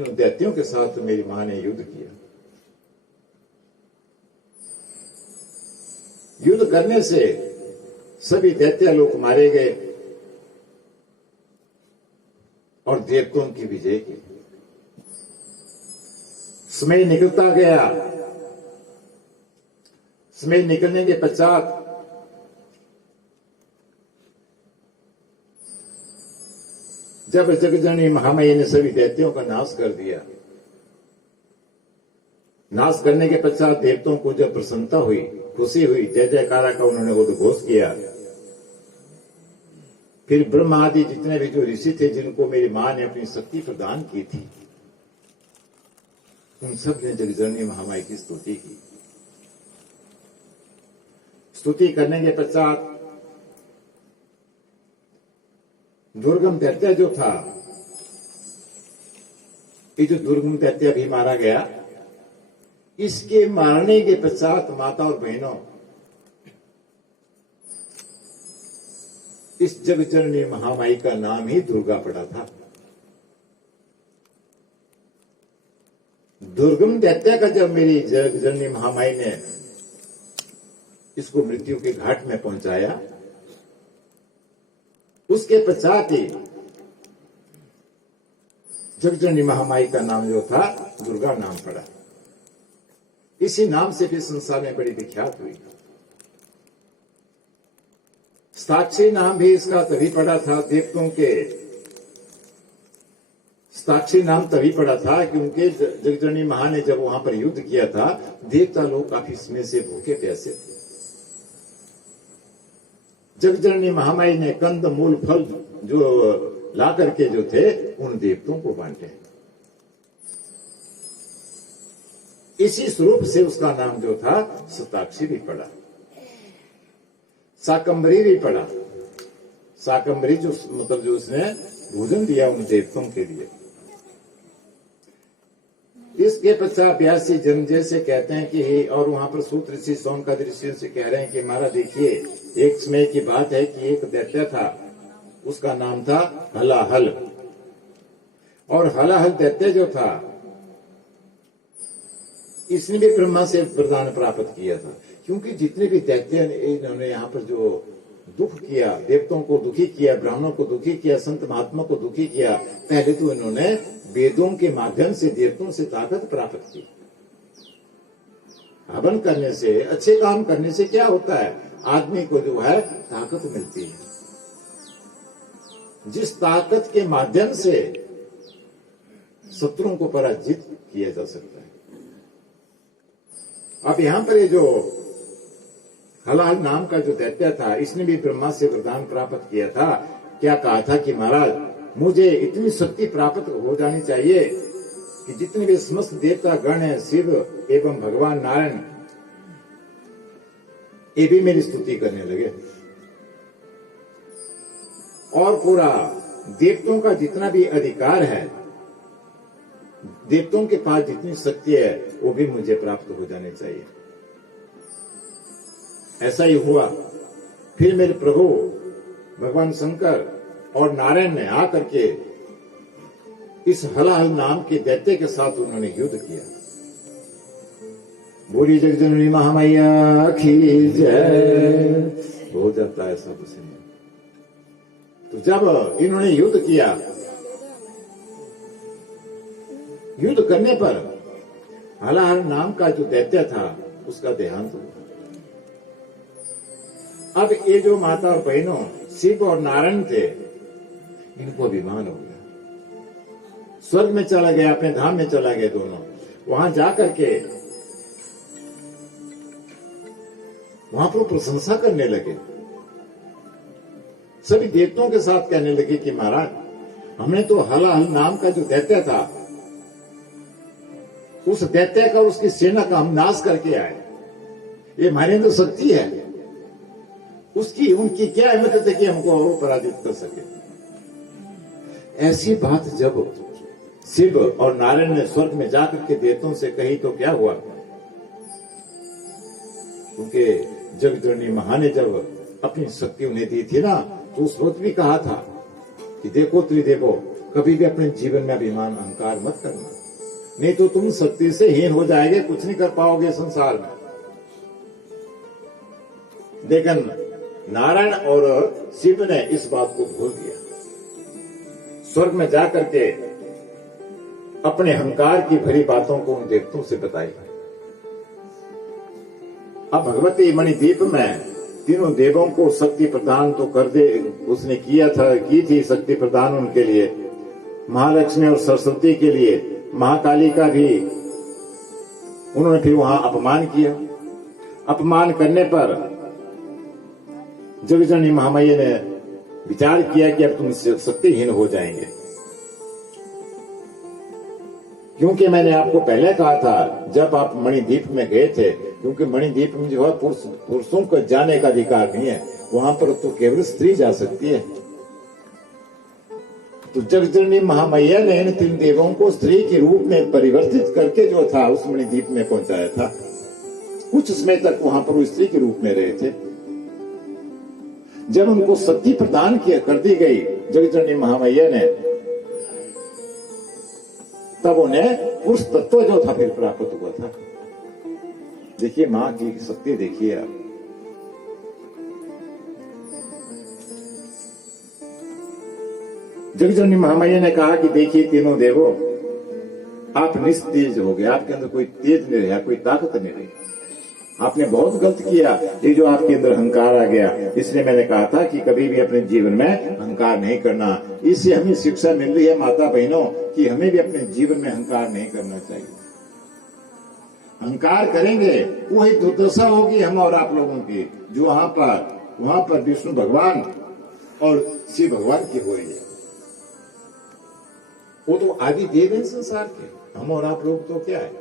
इन दैत्यों के साथ मेरी मां ने युद्ध किया। युद्ध करने से सभी दैत्य लोग मारे गए और देवताओं की विजय की। समय निकलता गया। समय निकलने के पश्चात जब जगजननी महामाया ने सभी दैत्यों का नाश कर दिया, नाश करने के पश्चात देवताओं को जब प्रसन्नता हुई, खुशी हुई, जय जयकारा का उन्होंने उद्घोष किया, फिर ब्रह्मा आदि जितने भी जो ऋषि थे जिनको मेरी मां ने अपनी शक्ति प्रदान की थी, उन सब ने जगजननी महामाया की स्तुति की। स्तुति करने के पश्चात दुर्गम दैत्य जो था, ये जो दुर्गम दैत्य भी मारा गया। इसके मारने के पश्चात माता और बहनों, इस जगजननी महामाई का नाम ही दुर्गा पड़ा था। दुर्गम दैत्य का जब मेरी जगजननी महामाई ने इसको मृत्यु के घाट में पहुंचाया, उसके पश्चात ही जगजननी महामाई का नाम जो था दुर्गा नाम पड़ा। इसी नाम से फिर संसार में बड़ी विख्यात हुई। साक्षी नाम भी इसका तभी पड़ा था, देवताओं के साक्षी नाम तभी पड़ा था क्योंकि जगजननी महां ने जब वहां पर युद्ध किया था, देवता लोग काफी समय से भूखे प्यासे थे। जगजननी महामाई ने कंद मूल फल जो ला करके जो थे उन देवताओं को बांटे। इसी स्वरूप से उसका नाम जो था शताक्षी भी पड़ा, शाकंभरी भी पड़ा। शाकंभरी जो मतलब जो उसने भोजन दिया उन देवताओं के लिए। इसके पश्चात व्यासी जन्म जैसे कहते हैं कि, और वहां पर सूत ऋषि सोमकाद ऋषियों से कह रहे हैं कि महाराज देखिए, एक समय की बात है कि एक दैत्य था, उसका नाम था हलाहल। और हलाहल दैत्य जो था, इसने भी ब्रह्मा से वरदान प्राप्त किया था। क्योंकि जितने भी दैत्य इन्होंने यहाँ पर जो दुख किया, देवताओं को दुखी किया, ब्राह्मणों को दुखी किया, संत महात्मा को दुखी किया, पहले तो इन्होंने वेदों के माध्यम से देवताओं से ताकत प्राप्त की। हवन करने से, अच्छे काम करने से क्या होता है, आदमी को जो है ताकत मिलती है। जिस ताकत के माध्यम से शत्रुओं को पराजित किया जा सकता है। अब यहां पर ये जो हलाल नाम का जो दैत्य था, इसने भी ब्रह्मा से वरदान प्राप्त किया था। क्या कहा था कि महाराज मुझे इतनी शक्ति प्राप्त हो जानी चाहिए कि जितने भी समस्त देवता गण हैं, शिव एवं भगवान नारायण, ये भी मेरी स्तुति करने लगे। और पूरा देवताओं का जितना भी अधिकार है, देवताओं के पास जितनी शक्ति है, वो भी मुझे प्राप्त हो जानी चाहिए। ऐसा ही हुआ। फिर मेरे प्रभु भगवान शंकर और नारायण ने आकर के इस हलाहल नाम के दैत्य के साथ उन्होंने युद्ध किया। बोली जगजननी महामाया की जय। हो जाता है सब उसे। तो जब इन्होंने युद्ध किया, युद्ध करने पर हलाहल नाम का जो दैत्य था उसका देहांत हुआ। अब ये जो माता और बहनों शिव और नारायण थे, इनको अभिमान हो गया। स्वर्ग में चला गया, अपने धाम में चला गया दोनों। वहां जाकर के वहां पर प्रशंसा करने लगे। सभी देवताओं के साथ कहने लगे कि महाराज, हमने तो हलाहल नाम का जो दैत्य था, उस दैत्य का, उसकी सेना का हम नाश करके आए। ये हमारे अंदर शक्ति है, उसकी उनकी क्या हिम्मत है कि हमको और पराजित कर सके। ऐसी बात जब शिव और नारायण ने स्वर्ग में जाकर के देवताओं से कही तो क्या हुआ, क्योंकि जगजननी महां ने जब अपनी शक्ति उन्हें दी थी ना, तो उस वक्त भी कहा था कि देखो त्रिदेवो, कभी भी अपने जीवन में अभिमान अहंकार मत करना, नहीं तो तुम शक्ति से हीन हो जाएंगे, कुछ नहीं कर पाओगे संसार में। लेकिन नारायण और शिव ने इस बात को भूल दिया। स्वर्ग में जाकर के अपने अहंकार की भरी बातों को उन देवताओं से बताई। अब भगवती मणिद्वीप में तीनों देवों को शक्ति प्रदान तो कर दे, उसने की थी शक्ति प्रदान उनके लिए, महालक्ष्मी और सरस्वती के लिए, महाकाली का भी उन्होंने फिर वहां अपमान किया। अपमान करने पर जगजननी महामाया ने विचार किया कि अब तुम शक्तिहीन हो जाएंगे, क्योंकि मैंने आपको पहले कहा था जब आप मणिद्वीप में गए थे, क्योंकि मणिद्वीप में जो है पुरुषों को जाने का अधिकार नहीं है, वहां पर तो केवल स्त्री जा सकती है। तो जगजननी महामाया ने इन तीन देवों को स्त्री के रूप में परिवर्तित करके जो था उस मणिद्वीप में पहुंचाया था। कुछ समय तक वहां पर वो स्त्री के रूप में रहे थे। जब उनको शक्ति प्रदान कर दी गई जगजननी महामाया ने, तब उन्हें पुरुष तत्व जो था फिर प्राप्त हुआ था। देखिए मां की शक्ति देखिए आप। जगजननी महामाया ने कहा कि देखिए तीनों देवों, आप निस्तेज हो गए, आपके अंदर कोई तेज नहीं रहा, कोई ताकत नहीं रही, आपने बहुत गलत किया। ये जो आपके अंदर अहंकार आ गया, इसलिए मैंने कहा था कि कभी भी अपने जीवन में अहंकार नहीं करना। इससे हमें शिक्षा मिल रही है माता बहनों कि हमें भी अपने जीवन में अहंकार नहीं करना चाहिए। अहंकार करेंगे वही दुर्दशा होगी हम और आप लोगों की, जो वहां पर विष्णु भगवान और शिव भगवान की हो रही है। वो तो आदि देव हैं संसार के, हम और आप लोग तो क्या है।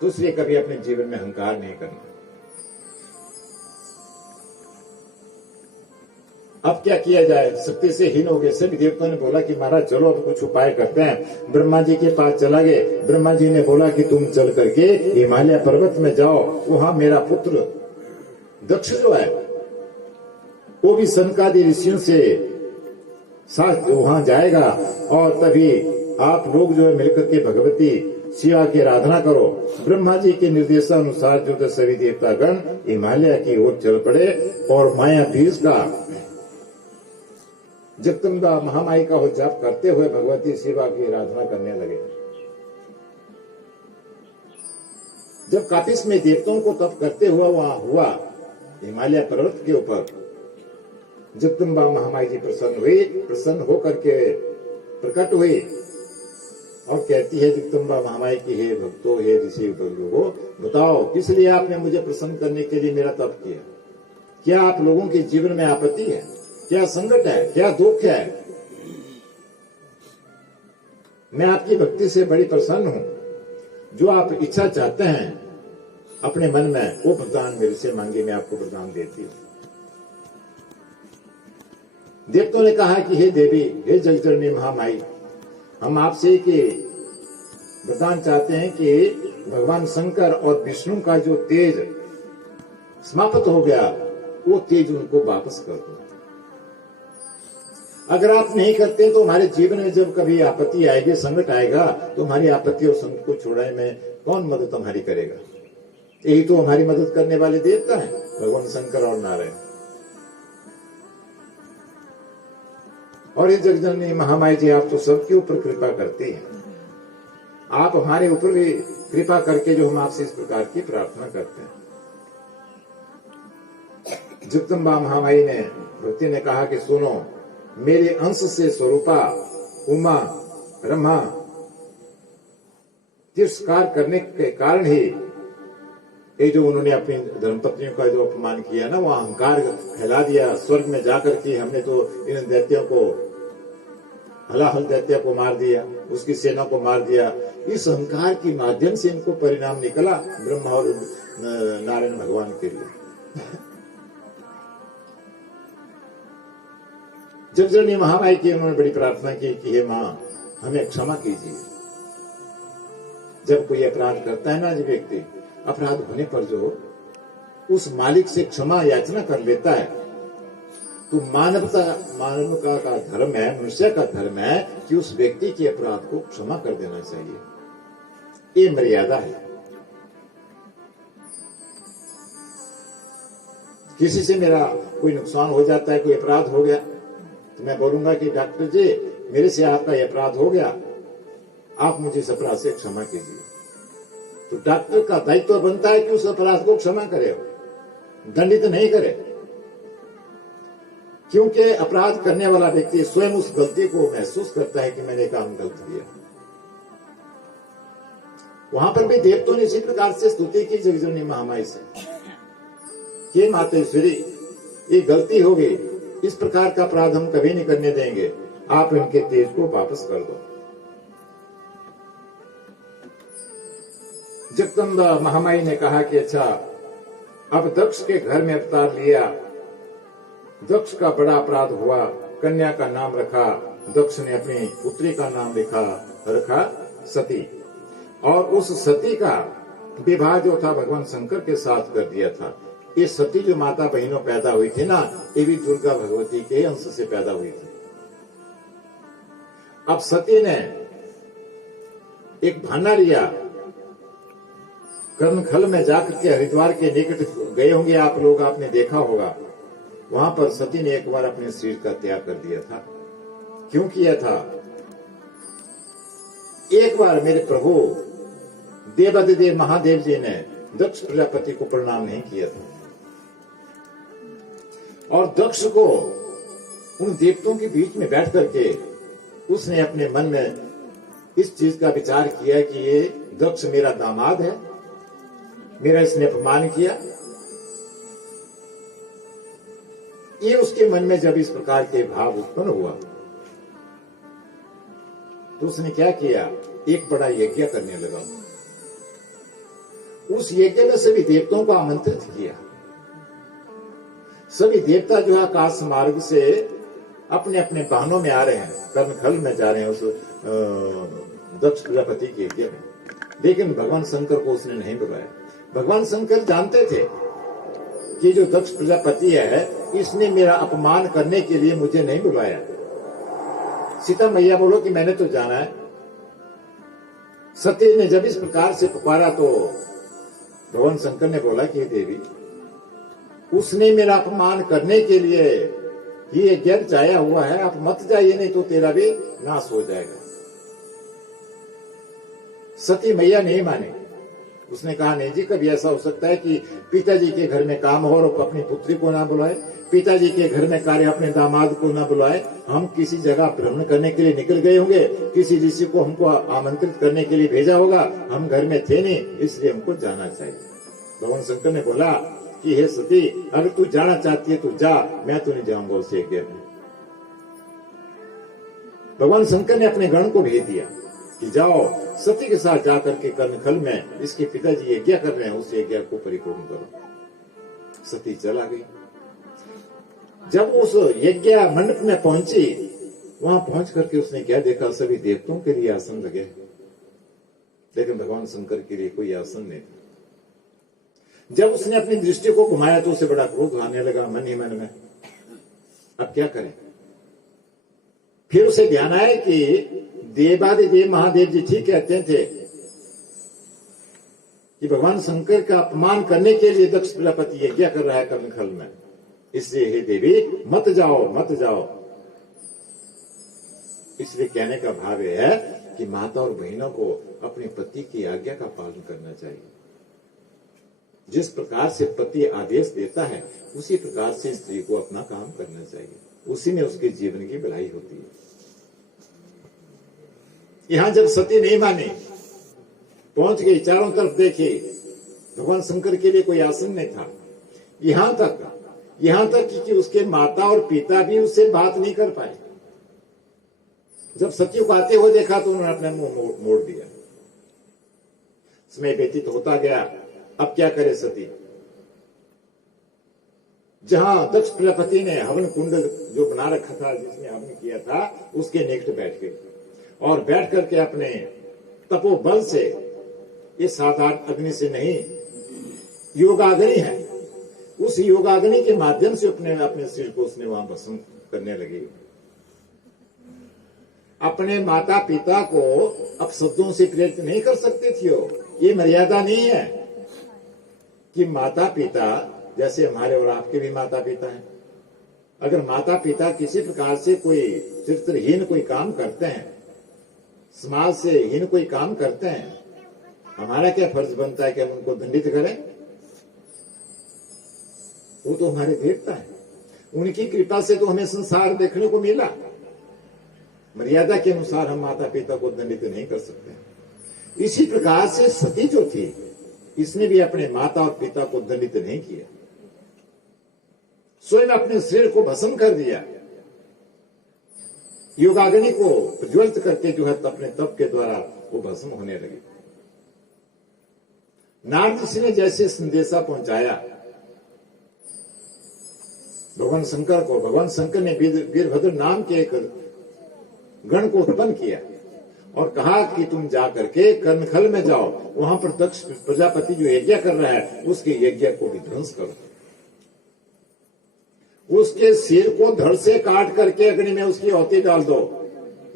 तो इसलिए कभी अपने जीवन में अहंकार नहीं करना। अब क्या किया जाए, शक्ति से हीन हो गए। सभी देवताओं ने बोला कि महाराज चलो अब कुछ उपाय करते हैं। ब्रह्मा जी के पास चला गए। ब्रह्मा जी ने बोला कि तुम चल करके हिमालय पर्वत में जाओ, वहां मेरा पुत्र दक्ष जो है वो भी सनकादि ऋषियों से साथ वहां जाएगा, और तभी आप लोग जो है मिलकर के भगवती शिवा की आराधना करो। ब्रह्मा जी के निर्देशानुसार जो सभी देवतागण हिमालय की ओर चल पड़े और माया बीज का जगदम्बा महामाई का जाप करते हुए भगवती शिवा की आराधना करने लगे। जब कापिस में देवताओं को तप करते हुआ वहां हुआ हिमालय पर्वत के ऊपर, जगदम्बा महामाई जी प्रसन्न होकर के प्रकट हुई और कहती है जगदम्बा महामाई की, हे भक्तों, हे ऋषि लोगों, बताओ किस लिए आपने मुझे प्रसन्न करने के लिए मेरा तप किया? क्या आप लोगों के जीवन में आपत्ति है? क्या संकट है? क्या दुख है? मैं आपकी भक्ति से बड़ी प्रसन्न हूं। जो आप इच्छा चाहते हैं अपने मन में, वो प्रदान मेरे से मांगे, मैं आपको प्रदान देती हूं। देवताओं ने कहा कि हे देवी, हे जगजननी महामाई, हम आपसे कि वरदान चाहते हैं कि भगवान शंकर और विष्णु का जो तेज समाप्त हो गया, वो तेज उनको वापस कर दो। अगर आप नहीं करते तो हमारे जीवन में जब कभी आपत्ति आएगी, संकट आएगा, तो हमारी आपत्ति और संकट को छुड़ाने में कौन मदद हमारी करेगा? यही तो हमारी मदद करने वाले देवता हैं, भगवान शंकर और नारायण। और ये जगजननी महामाई जी, आप तो सबके ऊपर कृपा करती हैं, आप हमारे ऊपर भी कृपा करके जो हम आपसे इस प्रकार की प्रार्थना करते हैं। जगदम्बा महामाई ने भक्ति ने कहा कि सुनो, मेरे अंश से स्वरूपा उमा ब्रह्मा तिरस्कार करने के कारण ही ये जो उन्होंने अपनी धर्मपत्नियों का जो अपमान किया ना, वहां अहंकार फैला दिया। स्वर्ग में जाकर के हमने तो इन दैत्यों को, हलाहल दैत्य को मार दिया, उसकी सेना को मार दिया। इस अहंकार के माध्यम से इनको परिणाम निकला ब्रह्मा और नारायण भगवान के लिए। जगजननी महामाई की उन्होंने बड़ी प्रार्थना की कि हे मां, हमें क्षमा कीजिए। जब कोई अपराध करता है ना जो व्यक्ति, अपराध होने पर जो उस मालिक से क्षमा याचना कर लेता है, तो मानवता का धर्म है, मनुष्य का धर्म है कि उस व्यक्ति के अपराध को क्षमा कर देना चाहिए। ये मर्यादा है। किसी से मेरा कोई नुकसान हो जाता है, कोई अपराध हो गया, तो मैं बोलूंगा कि डॉक्टर जी मेरे से आपका यह अपराध हो गया, आप मुझे इस अपराध से क्षमा कीजिए। तो डॉक्टर का दायित्व बनता है कि उस अपराध को क्षमा करे, दंडित नहीं करे, क्योंकि अपराध करने वाला व्यक्ति स्वयं उस गलती को महसूस करता है कि मैंने काम गलत किया। वहां पर भी देवताओं ने इसी प्रकार से स्तुति की जगजननी महामाई से कि मातेश्वरी ये गलती हो गई, इस प्रकार का अपराध हम कभी नहीं करने देंगे, आप इनके तेज को वापस कर दो। जगदम्बा महामाई ने कहा कि अच्छा, अब दक्ष के घर में अवतार लिया, दक्ष का बड़ा अपराध हुआ, कन्या का नाम रखा, दक्ष ने अपनी पुत्री का नाम रखा सती, और उस सती का विवाह जो था भगवान शंकर के साथ कर दिया था। ये सती जो माता बहनों पैदा हुई थी ना, ये भी दुर्गा भगवती के अंश से पैदा हुई थी। अब सती ने एक बहाना लिया, कर्णखल में जाकर के हरिद्वार के निकट गए होंगे आप लोग, आपने देखा होगा, वहां पर सती ने एक बार अपने शरीर का त्याग कर दिया था। क्यों किया था? एक बार मेरे प्रभु देवादिदेव महादेव जी ने दक्ष प्रजापति को प्रणाम नहीं किया था, और दक्ष को उन देवताओं के बीच में बैठ करके उसने अपने मन में इस चीज का विचार किया कि ये दक्ष मेरा दामाद है, मेरा इसने अपमान किया। ये उसके मन में जब इस प्रकार के भाव उत्पन्न हुआ तो उसने क्या किया, एक बड़ा यज्ञ करने लगा। उस यज्ञ में सभी देवताओं को आमंत्रित किया। सभी देवता जो है आकाश मार्ग से अपने अपने वाहनों में आ रहे हैं, कर्णखल में जा रहे हैं उस दक्ष प्रजापति के यज्ञ में, लेकिन भगवान शंकर को उसने नहीं बुलाया। भगवान शंकर जानते थे कि जो दक्ष प्रजापति है इसने मेरा अपमान करने के लिए मुझे नहीं बुलाया। सीता मैया बोलो कि मैंने तो जाना है। सती ने जब इस प्रकार से पुकारा तो भगवान शंकर ने बोला कि देवी, उसने मेरा अपमान करने के लिए ये यज्ञ जाया हुआ है, आप मत जाइए, नहीं तो तेरा भी नाश हो जाएगा। सती मैया नहीं माने। उसने कहा नहीं जी, कभी ऐसा हो सकता है कि पिताजी के घर में काम हो और अपनी पुत्री को ना बुलाए, पिताजी के घर में कार्य अपने दामाद को ना बुलाए। हम किसी जगह भ्रमण करने के लिए निकल गए होंगे, किसी ऋषि को हमको आमंत्रित करने के लिए भेजा होगा, हम घर में थे नहीं, इसलिए हमको जाना चाहिए। भगवान शंकर ने बोला कि हे सती, अगर तू जाना चाहती है तो जा, मैं तो नहीं जाऊंगा उस यज्ञ में। भगवान शंकर ने अपने गण को भेज दिया कि जाओ सती के साथ जाकर के कर्णखल में इसके पिताजी यज्ञ कर रहे हैं, उस यज्ञ को परिपूर्ण करो। सती चला गई। जब उस यज्ञ मंडप में पहुंची, वहां पहुंच करके उसने क्या देखा, सभी देवताओं के लिए आसन लगे, लेकिन भगवान शंकर के लिए कोई आसन नहीं था। जब उसने अपनी दृष्टि को घुमाया तो उसे बड़ा क्रोध आने लगा मन ही मन में। अब क्या करें? फिर उसे ध्यान आया कि देवादिदेव महादेव जी ठीक कहते थे कि भगवान शंकर का अपमान करने के लिए दक्ष प्रजापति यज्ञ कर रहा है कर्णखल में, इसलिए हे देवी मत जाओ, मत जाओ। इसलिए कहने का भाव यह है कि माता और बहनों को अपने पति की आज्ञा का पालन करना चाहिए। जिस प्रकार से पति आदेश देता है उसी प्रकार से स्त्री को अपना काम करना चाहिए, उसी में उसके जीवन की भलाई होती है। यहां जब सती नहीं मानी, पहुंच गई, चारों तरफ देखी, भगवान शंकर के लिए कोई आसन नहीं था। यहां तक कि उसके माता और पिता भी उससे बात नहीं कर पाए। जब सती को आते हुए देखा तो उन्होंने अपना मुंह मोड़ दिया। समय व्यतीत होता गया। अब क्या करे सती? जहां दक्ष प्रजापति ने हवन कुंड जो बना रखा था, जिसमें हवन किया था, उसके निकट बैठ गई और बैठ करके अपने तपोबल से, ये साधारण अग्नि से नहीं, योगाग्नि है, उस योगाग्नि के माध्यम से अपने अपने सिर को उसने वहां भस्म करने लगी। अपने माता पिता को अब शब्दों से प्रेरित नहीं कर सकती थी वो। ये मर्यादा नहीं है कि माता पिता जैसे हमारे और आपके भी माता पिता हैं, अगर माता पिता किसी प्रकार से कोई चरित्रहीन कोई काम करते हैं, समाज से हीन कोई काम करते हैं, हमारा क्या फर्ज बनता है कि हम उनको दंडित करें? वो तो हमारे देवता है, उनकी कृपा से तो हमें संसार देखने को मिला। मर्यादा के अनुसार हम माता पिता को दंडित नहीं कर सकते। इसी प्रकार से सती जो थी, इसने भी अपने माता और पिता को दंडित नहीं किया, स्वयं अपने शरीर को भस्म कर दिया, योगाग्नि को प्रज्वलित करके जो है अपने तप के द्वारा वो भस्म होने लगी। नारद ऋषि ने जैसे संदेशा पहुंचाया भगवान शंकर को, भगवान शंकर ने वीरभद्र नाम के एक गण को उत्पन्न किया और कहा कि तुम जा करके कर्णखल में जाओ, वहां पर दक्ष प्रजापति जो यज्ञ कर रहा है उसके यज्ञ को विध्वंस करो, उसके सिर को धड़ से काट करके अग्नि में उसकी आहुति डाल दो।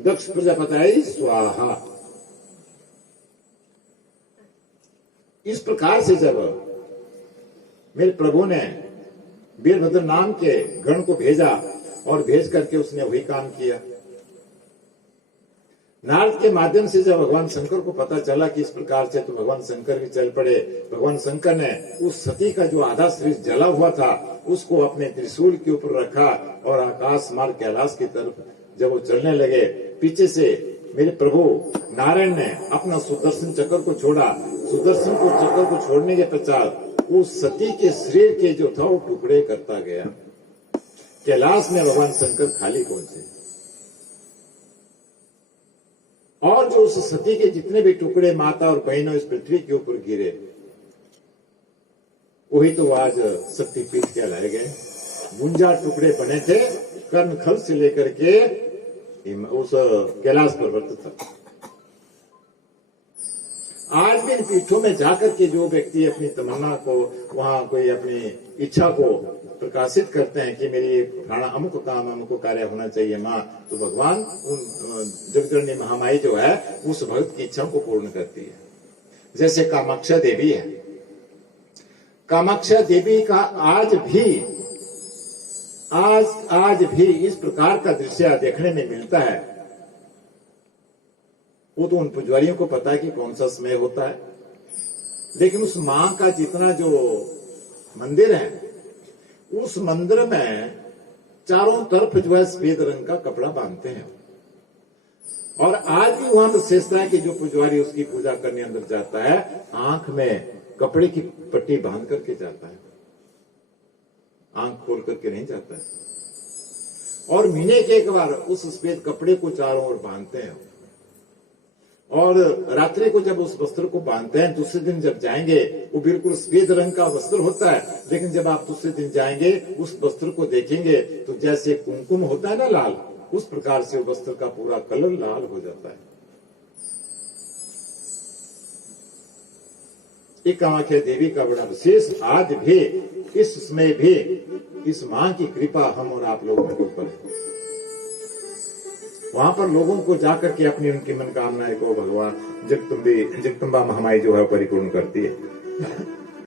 दक्ष प्रजापति स्वाहा। इस प्रकार से जब मेरे प्रभु ने वीरभद्र नाम के गण को भेजा और भेज करके उसने वही काम किया। नारद के माध्यम से जब भगवान शंकर को पता चला कि इस प्रकार से, तो भगवान शंकर भी चल पड़े। भगवान शंकर ने उस सती का जो आधा शरीर जला हुआ था उसको अपने त्रिशूल के ऊपर रखा और आकाश मार्ग कैलाश की तरफ जब वो चलने लगे, पीछे से मेरे प्रभु नारायण ने अपना सुदर्शन चक्र को छोड़ा। सुदर्शन को चक्र को छोड़ने के पश्चात उस सती के शरीर के जो था वो टुकड़े करता गया। कैलाश में भगवान शंकर खाली पहुंचे और जो उस सती के जितने भी टुकड़े माता और बहनों इस पृथ्वी के ऊपर गिरे, वही तो आज शक्तिपीठ कहलाए गए। 52 टुकड़े बने थे कर्णखल से लेकर के उस कैलाश पर्वत तक। आज भी इन पीठों में जाकर के जो व्यक्ति अपनी तमन्ना को, वहां कोई अपनी इच्छा को प्रकाशित करते हैं कि मेरी फलाना अमुक काम अमुक कार्य होना चाहिए माँ, तो भगवान उन जगदरणी महामाई जो है उस भक्त की इच्छा को पूर्ण करती है। जैसे कामाक्षा देवी है, कामाक्षा देवी का आज भी इस प्रकार का दृश्य देखने में मिलता है। वो तो उन पुजारियों को पता है कि कौन सा समय होता है, लेकिन उस मां का जितना जो मंदिर है उस मंदिर में चारों तरफ जो है सफेद रंग का कपड़ा बांधते हैं। और आज भी वहां विशेषता है कि जो पुजारी उसकी पूजा करने अंदर जाता है आंख में कपड़े की पट्टी बांध करके जाता है, आंख खोल करके नहीं जाता है। और महीने के एक बार उस सफेद कपड़े को चारों ओर बांधते हैं और रात्रि को जब उस वस्त्र को बांधते हैं, दूसरे दिन जब जाएंगे वो बिल्कुल सफेद रंग का वस्त्र होता है, लेकिन जब आप दूसरे दिन जाएंगे उस वस्त्र को देखेंगे तो जैसे कुमकुम होता है ना लाल, उस प्रकार से वस्त्र का पूरा कलर लाल हो जाता है। एक कामाख्या देवी का बड़ा विशेष, आज भी इस समय भी इस मां की कृपा हम और आप लोगों के ऊपर है। वहां पर लोगों को जाकर के अपनी उनकी मनोकामनाएं को भगवान जगदम्बा महामाई जो है परिपूर्ण करती है।